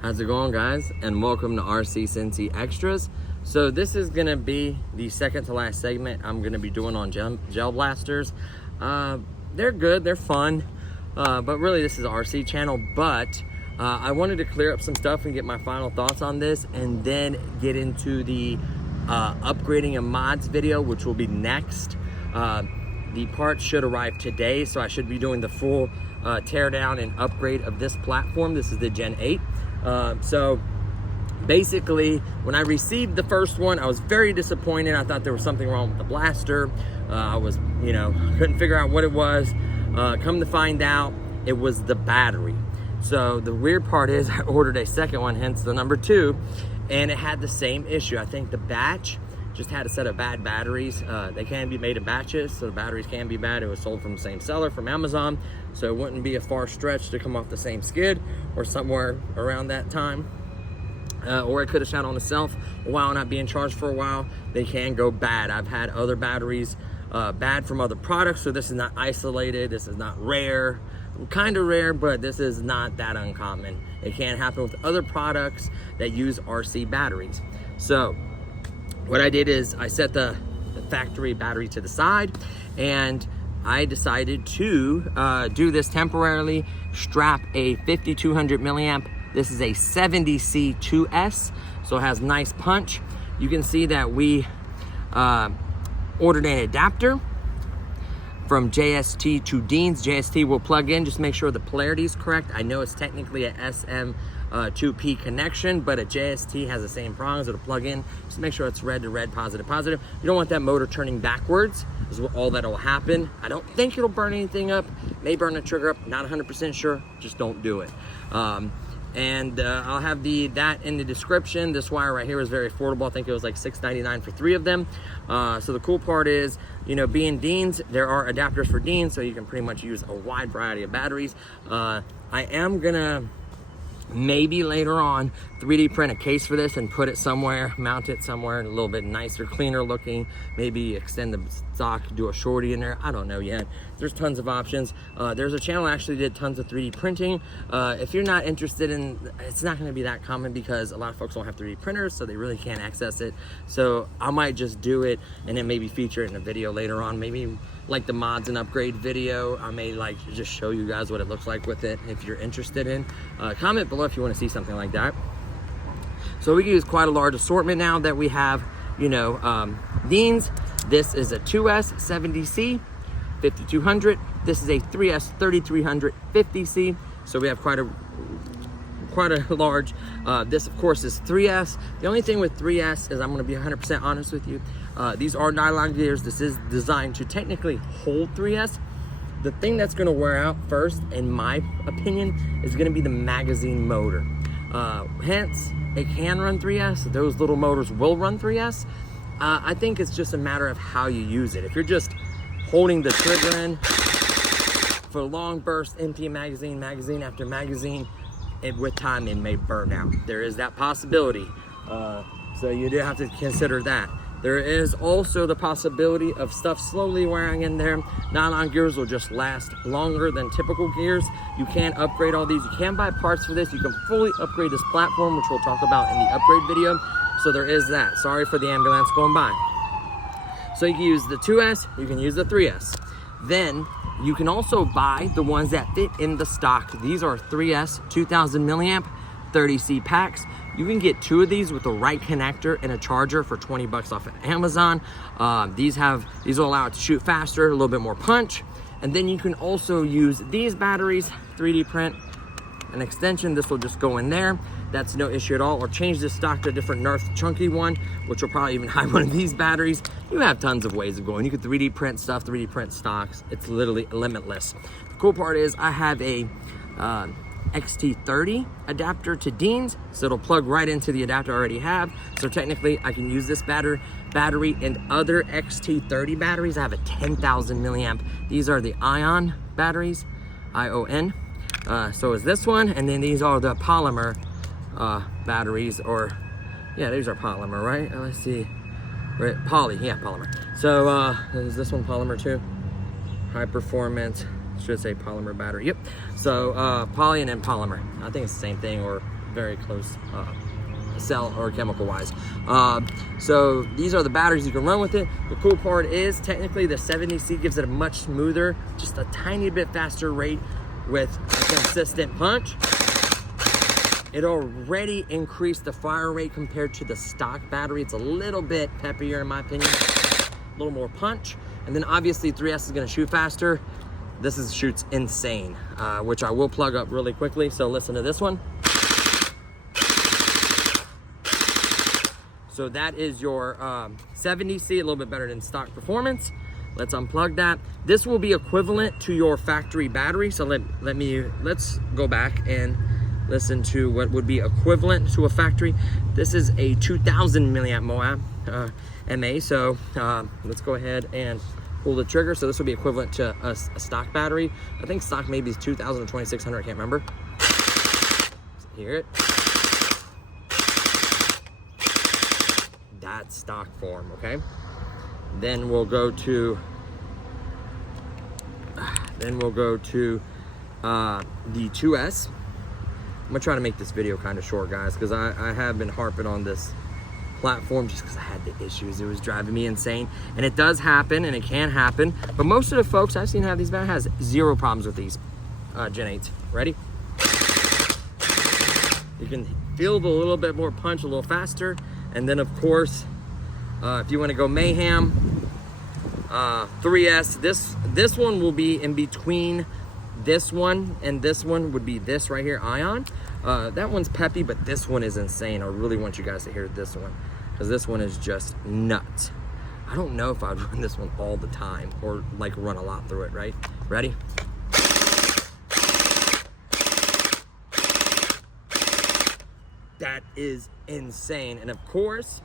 How's it going, guys? And welcome to RC Cincy Extras. So this is gonna be the second to last segment I'm gonna be doing on gel blasters. They're good, they're fun, but really this is an RC channel. But I wanted to clear up some stuff and get my final thoughts on this, and then get into the upgrading and mods video, which will be next. The parts should arrive today, so I should be doing the full tear down and upgrade of this platform. This is the Gen 8. So basically, when I received the first one, I was very disappointed. I thought there was something wrong with the blaster. I was, couldn't figure out what it was. Come to find out, it was the battery. So the weird part is I ordered a second one, hence the number 2, and it had the same issue. I think the batch just had a set of bad batteries. They can be made in batches, so the batteries can be bad. It was sold from the same seller, from Amazon, so it wouldn't be a far stretch to come off the same skid or somewhere around that time. Or it could have sat on the shelf a while, not being charged for a while. They can go bad. I've had other batteries bad from other products, so this is not isolated. This is not rare. Kind of rare, but this is not that uncommon. It can happen with other products that use RC batteries. So what I did is I set the factory battery to the side, and I decided to do this temporarily, strap a 5200 milliamp. This is a 70C2S, so it has nice punch. You can see that we ordered an adapter from JST to Dean's. JST will plug in, just make sure the polarity is correct. I know it's technically a SM2P connection, but a JST has the same prongs. It'll plug in, just make sure it's red to red, positive, positive. You don't want that motor turning backwards, is all that will happen. I don't think it'll burn anything up, may burn the trigger up, not 100% sure, just don't do it. I'll have that in the description. This wire right here is very affordable. I think it was like $6.99 for 3 of them. So the cool part is, being Dean's, there are adapters for Dean's, so you can pretty much use a wide variety of batteries. I am gonna maybe later on 3D print a case for this and put it somewhere, mount it somewhere a little bit nicer, cleaner looking, maybe extend the stock, do a shorty in there. I don't know yet. There's tons of options. There's a channel actually did tons of 3D printing. If you're not interested in, it's not going to be that common because a lot of folks don't have 3D printers, so they really can't access it. So I might just do it and then maybe feature it in a video later on, maybe like the mods and upgrade video. I may just show you guys what it looks like with it if you're interested in. Comment below if you want to see something like that. So we can use quite a large assortment now that we have, Dean's. This is a 2S 70C 5200. This is a 3S 3300 50C. So we have quite a large. This of course is 3S. The only thing with 3S is, I'm going to be 100% honest with you. These are nylon gears. This is designed to technically hold 3S. The thing that's going to wear out first, in my opinion, is going to be the magazine motor. Hence, it can run 3S. Those little motors will run 3S. I think it's just a matter of how you use it. If you're just holding the trigger in for long bursts, empty magazine after magazine, with time it may burn out. There is that possibility. So you do have to consider that. There is also the possibility of stuff slowly wearing in there. Nylon gears will just last longer than typical gears. You can upgrade all these. You can buy parts for this. You can fully upgrade this platform, which we'll talk about in the upgrade video. So there is that. Sorry for the ambulance going by. So you can use the 2S, you can use the 3S. Then you can also buy the ones that fit in the stock. These are 3S 2000 milliamp 30C packs. You can get 2 of these with the right connector and a charger for 20 bucks off of Amazon. These will allow it to shoot faster, a little bit more punch. And then you can also use these batteries, 3D print an extension. This will just go in there. that's no issue at all. Or change the stock to a different Nerf chunky one, which will probably even hide one of these batteries. You have tons of ways of going. You could 3D print stuff, 3D print stocks. It's literally limitless. The cool part is I have a XT30 adapter to Dean's, so it'll plug right into the adapter I already have. So technically I can use this battery and other XT30 batteries. I have a 10,000 milliamp. These are the ion batteries, ION. So is this one, and then these are the polymer batteries, or yeah, these are polymer, right? Let's see, right, polymer. So is this one polymer too? High performance, should say polymer battery. Yep. So poly and then polymer. I think it's the same thing or very close cell or chemical wise. So these are the batteries you can run with it. The cool part is technically the 70C gives it a much smoother, just a tiny bit faster rate with a consistent punch. It already increased the fire rate compared to the stock battery. It's a little bit peppier in my opinion, a little more punch. And then obviously 3S is gonna shoot faster. This shoots insane, which I will plug up really quickly. So listen to this one. So that is your 70C, a little bit better than stock performance. Let's unplug that. This will be equivalent to your factory battery. So let's go back and listen to what would be equivalent to a factory. This is a 2000 milliamp MA. So let's go ahead and pull the trigger. So this will be equivalent to a stock battery. I think stock maybe is 2000 or 2600, I can't remember. Hear it? That's stock form, okay? Then we'll go to the 2S. I'm gonna try to make this video kind of short, guys, because I have been harping on this platform just because I had the issues. It was driving me insane, and it does happen, and it can happen. But most of the folks I've seen have these has zero problems with these Gen 8s. Ready? You can feel the little bit more punch, a little faster, and then of course, if you want to go mayhem, 3S. This one will be in between this one and this one would be this right here, ion. That one's peppy, but this one is insane. I really want you guys to hear this one, because this one is just nuts. I don't know if I'd run this one all the time or like run a lot through it, right? Ready? That is insane. And of course,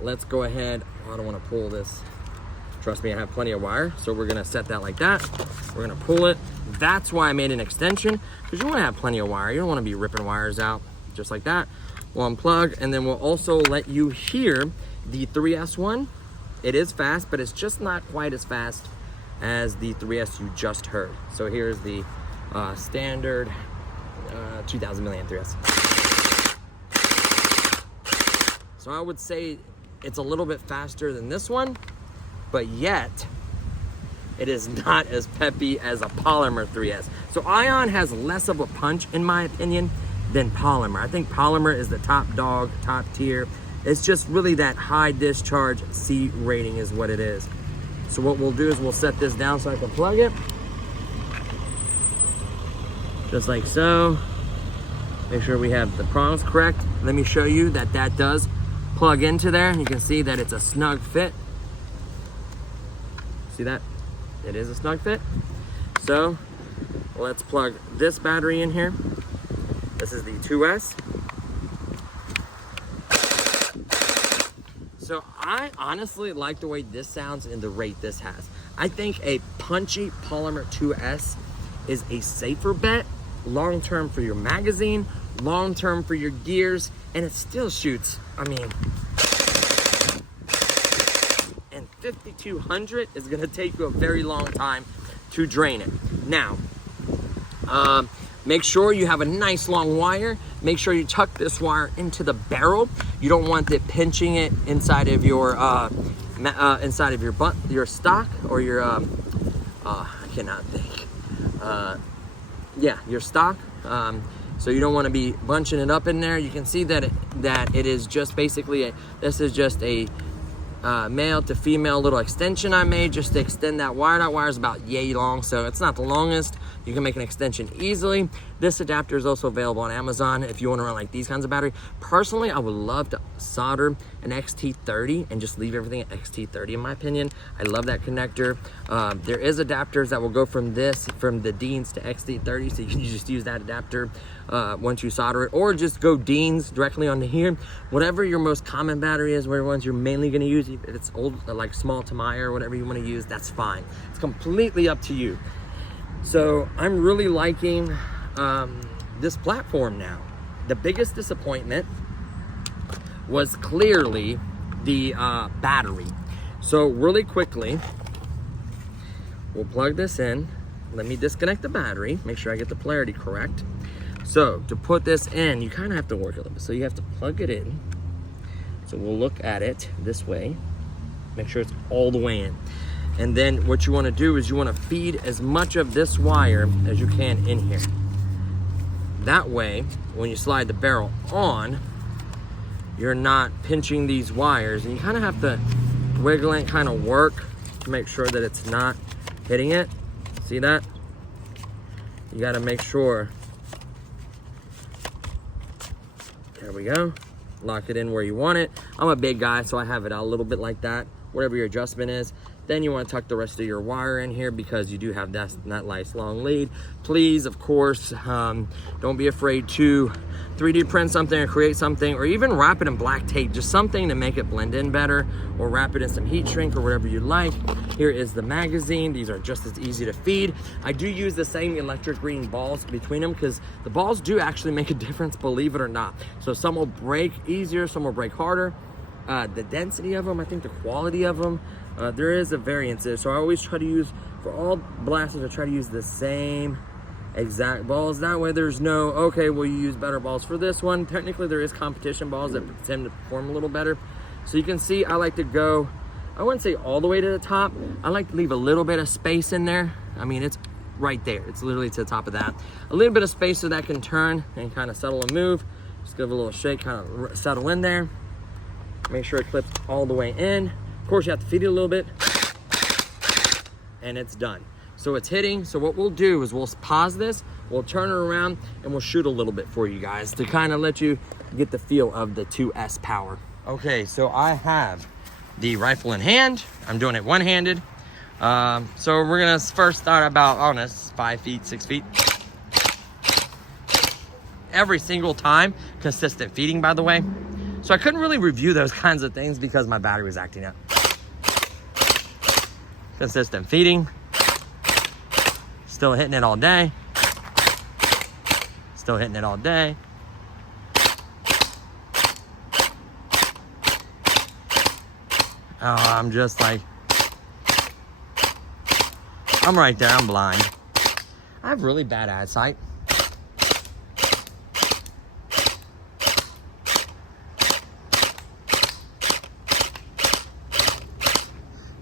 let's go ahead. Oh, I don't want to pull this. Trust me, I have plenty of wire, so we're gonna set that like that. We're gonna pull it. That's why I made an extension, because you wanna have plenty of wire. You don't wanna be ripping wires out just like that. We'll unplug, and then we'll also let you hear the 3S one. It is fast, but it's just not quite as fast as the 3S you just heard. So here's the standard 2000 milliamp 3S. So I would say it's a little bit faster than this one, but yet it is not as peppy as a polymer 3S. So ion has less of a punch, in my opinion, than polymer. I think polymer is the top dog, top tier. It's just really that high discharge C rating is what it is. So what we'll do is we'll set this down so I can plug it. Just like so. Make sure we have the prongs correct. Let me show you that that does plug into there. You can see that it's a snug fit. See that? It is a snug fit. So let's plug this battery in here. This is the 2S. So I honestly like the way this sounds and the rate this has. I think a punchy polymer 2S is a safer bet, long-term for your magazine, long-term for your gears, and it still shoots, I mean, and 5200 is gonna take you a very long time to drain it. Now, make sure you have a nice long wire. Make sure you tuck this wire into the barrel. You don't want it pinching it inside of your your stock or your I cannot think. Yeah, your stock. So you don't want to be bunching it up in there. You can see that it is just basically this is just a male to female little extension I made just to extend that wire. That wire is about yay long, so it's not the longest. you can make an extension easily. This adapter is also available on Amazon if you want to run like these kinds of battery. Personally, I would love to solder an XT30 and just leave everything at XT30 in my opinion. I love that connector. There is adapters that will go from the Deans to XT30, so you can just use that adapter once you solder it, or just go Deans directly onto here. Whatever your most common battery is, whatever ones you're mainly going to use, if it's old, like small Tamiya or whatever you want to use, that's fine. It's completely up to you. So I'm really liking this platform now. The biggest disappointment was clearly the battery. So really quickly, we'll plug this in. Let me disconnect the battery, make sure I get the polarity correct. So to put this in, you kind of have to work a little bit. So you have to plug it in. So we'll look at it this way, make sure it's all the way in. And then what you want to do is you want to feed as much of this wire as you can in here. That way, when you slide the barrel on, you're not pinching these wires, and you kind of have to wiggle it, kind of work to make sure that it's not hitting it. See that? You got to make sure. There we go. Lock it in where you want it. I'm a big guy, so I have it out a little bit like that, whatever your adjustment is. Then you want to tuck the rest of your wire in here because you do have that nice long lead. Please, of course, don't be afraid to 3D print something or create something, or even wrap it in black tape, just something to make it blend in better, or wrap it in some heat shrink or whatever you like. Here is the magazine. These are just as easy to feed. I do use the same electric green balls between them because the balls do actually make a difference, believe it or not. So some will break easier, some will break harder. The density of them, I think the quality of them, there is a variance there. So I always try to use, for all blasters, I try to use the same exact balls. That way there's no, okay, well, you use better balls for this one. Technically, there is competition balls that tend to perform a little better. So you can see I like to go, I wouldn't say all the way to the top. I like to leave a little bit of space in there. I mean, it's right there. It's literally to the top of that. A little bit of space so that can turn and kind of settle and move. Just give it a little shake, kind of settle in there. Make sure it clips all the way in. Of course, you have to feed it a little bit, and it's done. So it's hitting. So what we'll do is we'll pause this, we'll turn it around, and we'll shoot a little bit for you guys to kind of let you get the feel of the 2S power. Okay, so I have the rifle in hand. I'm doing it one-handed. So we're gonna first start about, I don't know, 5 feet, 6 feet. Every single time, consistent feeding, by the way. So I couldn't really review those kinds of things because my battery was acting up. Consistent feeding. Still hitting it all day. Still hitting it all day. Oh, I'm just like, I'm right there, I'm blind. I have really bad eyesight.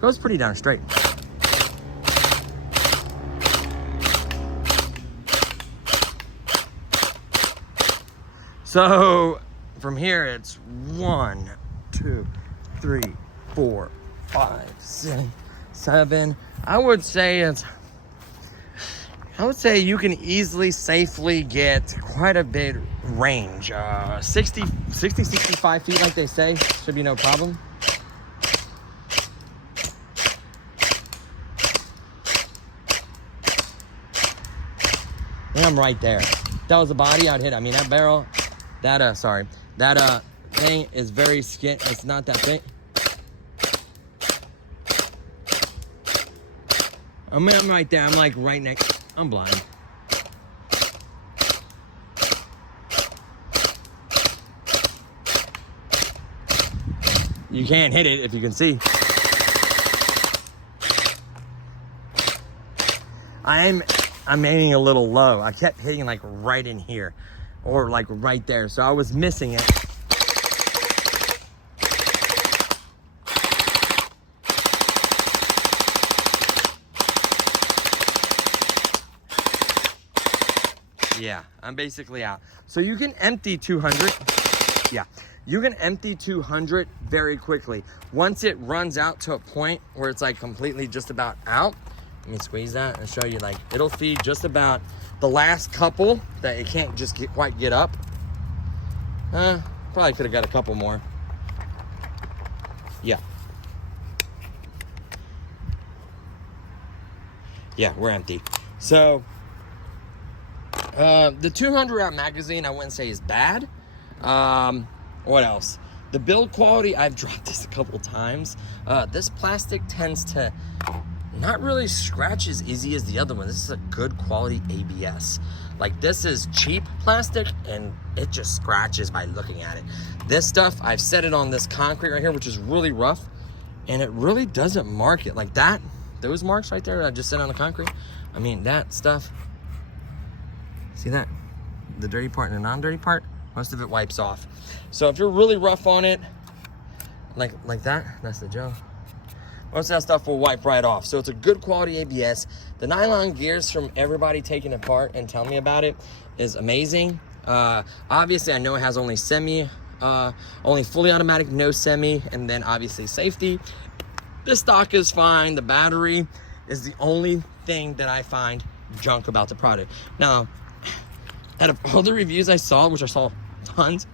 Goes pretty darn straight. So from here it's 1, 2, 3, 4, 5, 6, 7. I would say you can easily, safely get quite a bit range. 60, 65 feet, like they say, should be no problem. And I'm right there. If that was a body, I'd hit. I mean, that barrel, that thing is very skin. It's not that big. I'm right there. I'm like right next. I'm blind. You can't hit it if you can see. I'm aiming a little low. I kept hitting like right in here or like right there. So I was missing it. Yeah, I'm basically out. So you can empty 200. Yeah, you can empty 200 very quickly. Once it runs out to a point where it's like completely just about out, Let me squeeze that and show you, like, it'll feed just about the last couple that it can't just quite get up. Probably could have got a couple more. Yeah. Yeah, we're empty. So, the 200 round magazine, I wouldn't say is bad. What else? The build quality, I've dropped this a couple times. This plastic tends to not really scratch as easy as the other one. This is a good quality ABS. Like, this is cheap plastic and it just scratches by looking at it. This stuff, I've set it on this concrete right here, which is really rough, and it really doesn't mark it. Like that, those marks right there, I just set on the concrete. I mean, that stuff, see that? The dirty part and the non-dirty part, most of it wipes off. So if you're really rough on it, like that, that's the gel. Most of that stuff will wipe right off. So it's a good quality ABS. The nylon gears from everybody taking it apart and telling me about it is amazing. Obviously, I know it has only only fully automatic, no semi, and then obviously safety. The stock is fine. The battery is the only thing that I find junk about the product. Now, out of all the reviews I saw, which I saw tons,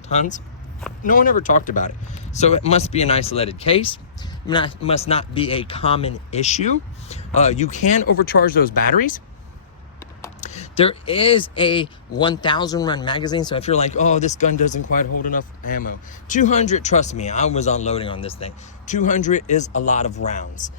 no one ever talked about it. So it must be an isolated case. Must not be a common issue. You can overcharge those batteries. There is a 1,000 round magazine, so if you're like, oh, this gun doesn't quite hold enough ammo. 200, trust me, I was unloading on this thing. 200 is a lot of rounds.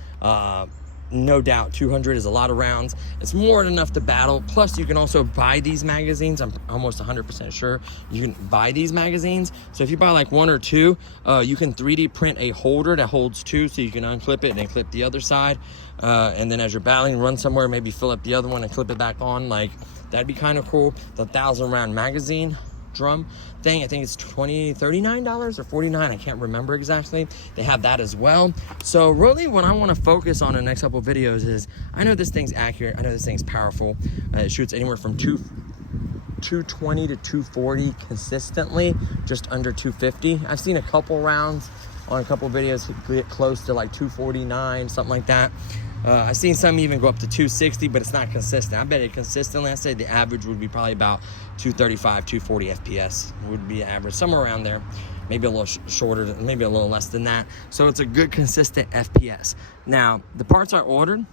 No doubt, 200 is a lot of rounds. It's more than enough to battle. Plus, you can also buy these magazines. I'm almost 100% sure you can buy these magazines. So if you buy like one or two, you can 3D print a holder that holds two, so you can unclip it and then clip the other side. And then as you're battling, run somewhere, maybe fill up the other one and clip it back on. Like, that'd be kind of cool. The 1,000 round magazine drum thing, I think it's $39 or $49, I can't remember exactly. They have that as well. So really what I want to focus on in the next couple of videos is, I know this thing's accurate, I know this thing's powerful. It shoots anywhere from 220 to 240 consistently, just under 250. I've seen a couple rounds on a couple of videos get close to like 249, something like that. I've seen some even go up to 260, but it's not consistent. I bet it consistently, I say the average would be probably about 235, 240 FPS would be average, somewhere around there. Maybe a little shorter, maybe a little less than that. So it's a good consistent FPS. Now, the parts I ordered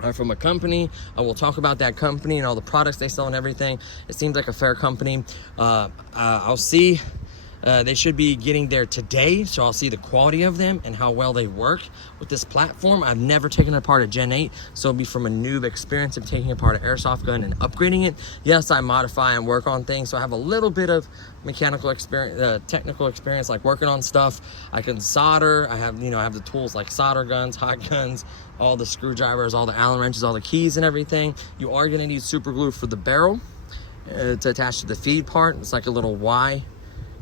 are from a company. I will talk about that company and all the products they sell and everything. It seems like a fair company. I'll see. They should be getting there today, so I'll see the quality of them and how well they work with this platform. I've never taken apart a Gen 8, so it'll be from a noob experience of taking apart an airsoft gun and upgrading it. Yes, I modify and work on things, so I have a little bit of mechanical experience, technical experience, like working on stuff. I can solder. I have the tools like solder guns, hot guns, all the screwdrivers, all the Allen wrenches, all the keys and everything. You are going to need super glue for the barrel to attach to the feed part. It's like a little Y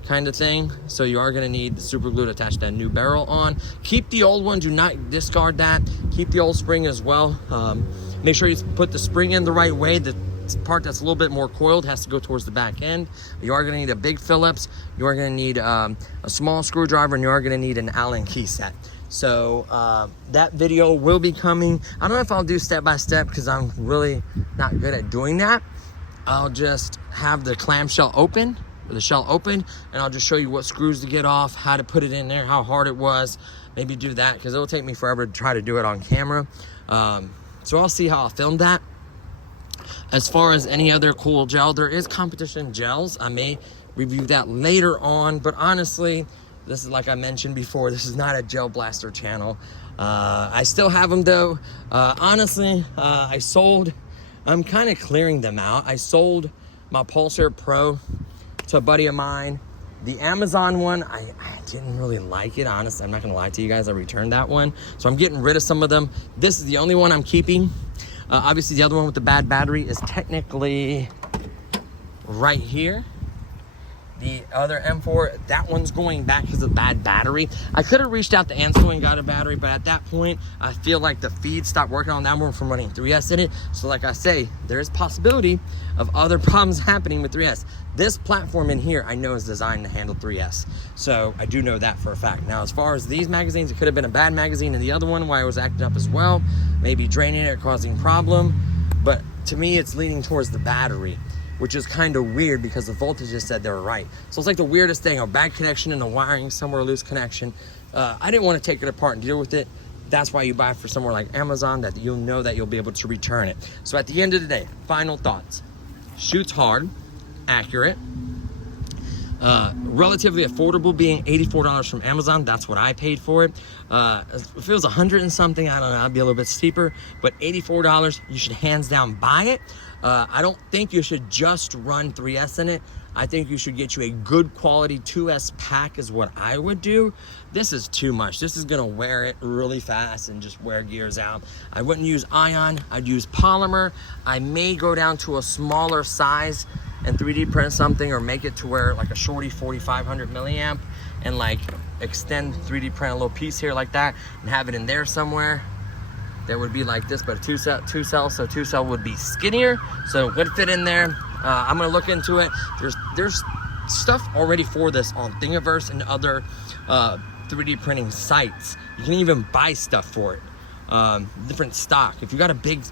kind of thing, so you are going to need the super glue to attach that new barrel on. Keep the old one, do not discard that. Keep the old spring as well. Make sure you put the spring in the right way. The part that's a little bit more coiled has to go towards the back end. You are going to need a big Phillips, you are going to need a small screwdriver, and you are going to need an Allen key set. So that video will be coming. I don't know if I'll do step by step because I'm really not good at doing that. I'll just have the clamshell open, the shell open, and I'll just show you what screws to get off, how to put it in there, how hard it was. Maybe do that because it'll take me forever to try to do it on camera. So I'll see how I'll film that. As far as any other cool gel, there is competition gels. I may review that later on, but honestly, this is, like I mentioned before, this is not a gel blaster channel. I still have them though. Honestly, I'm kind of clearing them out. I sold my Pulsar Pro to a buddy of mine. The Amazon one, I didn't really like it, honestly. I'm not gonna lie to you guys, I returned that one. So I'm getting rid of some of them. This is the only one I'm keeping. Obviously the other one with the bad battery is technically right here. The other M4, that one's going back because of bad battery. I could have reached out to Anstoy and got a battery, but at that point, I feel like the feed stopped working on that one from running 3S in it. So like I say, there is possibility of other problems happening with 3S. This platform in here, I know is designed to handle 3S. So I do know that for a fact. Now, as far as these magazines, it could have been a bad magazine in the other one, why it was acting up as well, maybe draining it, causing problem. But to me, it's leaning towards the battery, which is kind of weird because the voltages said they were right. So it's like the weirdest thing, a bad connection in the wiring, somewhere a loose connection. I didn't want to take it apart and deal with it. That's why you buy for somewhere like Amazon, that you'll know that you'll be able to return it. So at the end of the day, final thoughts. Shoots hard, accurate, relatively affordable, being $84 from Amazon. That's what I paid for it. If it was 100 and something, I don't know, I'd be a little bit steeper, but $84, you should hands down buy it. I don't think you should just run 3S in it. I think you should get you a good quality 2S pack is what I would do. This is too much. This is gonna wear it really fast and just wear gears out. I wouldn't use ion, I'd use polymer. I may go down to a smaller size and 3D print something, or make it to where like a shorty 4500 milliamp and like extend 3D print a little piece here like that and have it in there somewhere. That would be like this, but a two cell, so 2 cell would be skinnier, so it would fit in there. I'm gonna look into it. There's stuff already for this on Thingiverse and other 3D printing sites. You can even buy stuff for it. Different stock. If you got a big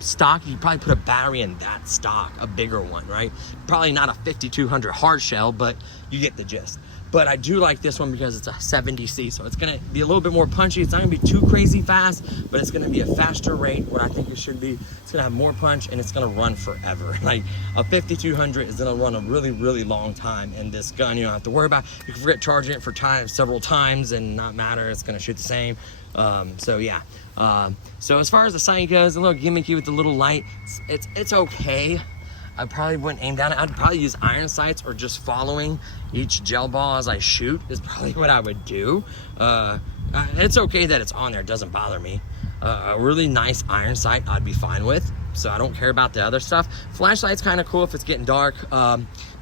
stock, you probably put a battery in that stock, a bigger one, right? Probably not a 5200 hard shell, but you get the gist. But I do like this one because it's a 70C, so it's gonna be a little bit more punchy. It's not gonna be too crazy fast, but it's gonna be a faster rate, what I think it should be. It's gonna have more punch, and it's gonna run forever. Like a 5200 is gonna run a really, really long time, and this gun, you don't have to worry about. You can forget charging it for several times and not matter, it's gonna shoot the same. So yeah. So as far as the sight goes, a little gimmicky with the little light. It's okay. I probably wouldn't aim down it. I'd probably use iron sights, or just following each gel ball as I shoot is probably what I would do. It's okay that it's on there, it doesn't bother me. A really nice iron sight I'd be fine with, so I don't care about the other stuff. Flashlight's kind of cool if it's getting dark.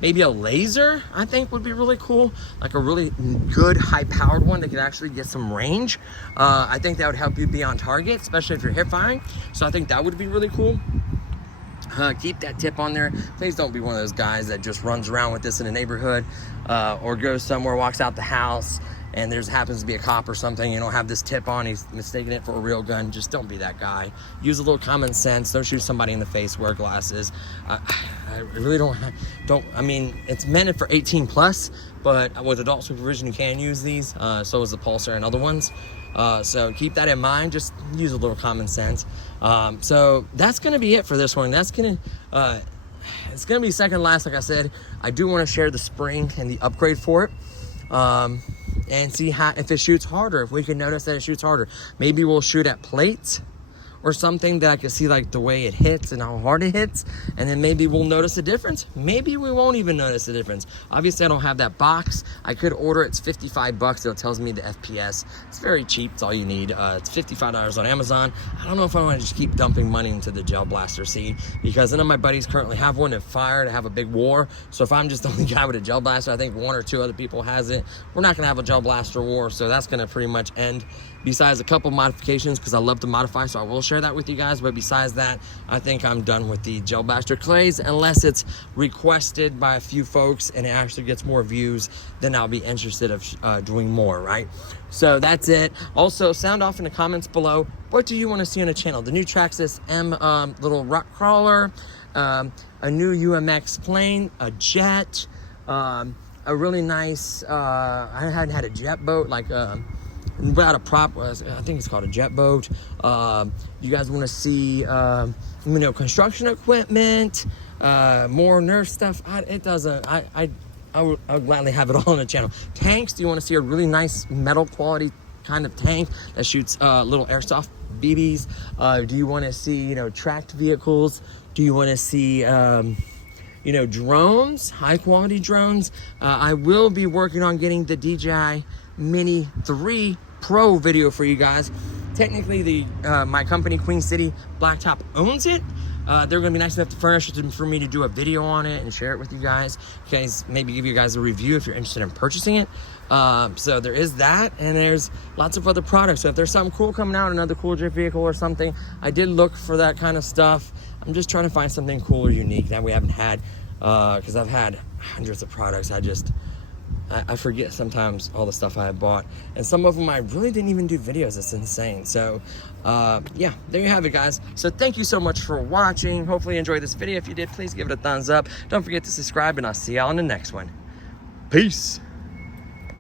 Maybe a laser I think would be really cool, like a really good high-powered one that could actually get some range. I think that would help you be on target, especially if you're hip firing, so I think that would be really cool. Keep that tip on there. Please don't be one of those guys that just runs around with this in a neighborhood, or goes somewhere, walks out the house, and there happens to be a cop or something, you don't have this tip on, he's mistaking it for a real gun. Just don't be that guy. Use a little common sense. Don't shoot somebody in the face, wear glasses. I really I mean, it's meant for 18 plus, but with adult supervision, you can use these. So is the Pulsar and other ones. So keep that in mind, just use a little common sense. So that's gonna be it for this one. It's gonna be second last, like I said. I do wanna share the spring and the upgrade for it. And see if it shoots harder, if we can notice that it shoots harder. Maybe we'll shoot at plates or something that I can see like the way it hits and how hard it hits, and then maybe we'll notice a difference. Maybe we won't even notice a difference. Obviously I don't have that box. I could order it. It's 55 bucks. It tells me the FPS. It's very cheap. It's all you need. It's $55 on Amazon. I don't know if I want to just keep dumping money into the gel blaster seed, because none of my buddies currently have one. They've fired to have a big war. So if I'm just the only guy with a gel blaster, I think one or two other people has it. We're not gonna have a gel blaster war, so that's gonna pretty much end. Besides a couple modifications, because I love to modify, so I will share that with you guys. But besides that, I think I'm done with the gel blaster clays, unless it's requested by a few folks and it actually gets more views. Then I'll be interested of doing more, right? So that's it. Also, sound off in the comments below. What do you want to see on the channel? The new Traxxas M little rock crawler, a new UMX plane, a jet, a really nice. I hadn't had a jet boat like. Without a prop, I think it's called a jet boat. You guys want to see, construction equipment, more Nerf stuff? I would gladly have it all on the channel. Tanks, do you want to see a really nice metal quality kind of tank that shoots little airsoft BBs? Do you want to see, tracked vehicles? Do you want to see, drones, high quality drones? I will be working on getting the DJI Mini 3 Pro video for you guys. Technically, my company Queen City Blacktop owns it, they're gonna be nice enough to furnish them for me to do a video on it and share it with you guys. Maybe give you guys a review if you're interested in purchasing it. So there is that, and there's lots of other products. So if there's something cool coming out, another cool drift vehicle or something, I did look for that kind of stuff. I'm just trying to find something cool or unique that we haven't had, because I've had hundreds of products. I forget sometimes all the stuff I have bought, and some of them I really didn't even do videos. It's insane. So yeah, there you have it, guys. So thank you so much for watching. Hopefully you enjoyed this video. If you did, please give it a thumbs up. Don't forget to subscribe, and I'll see y'all in the next one. Peace.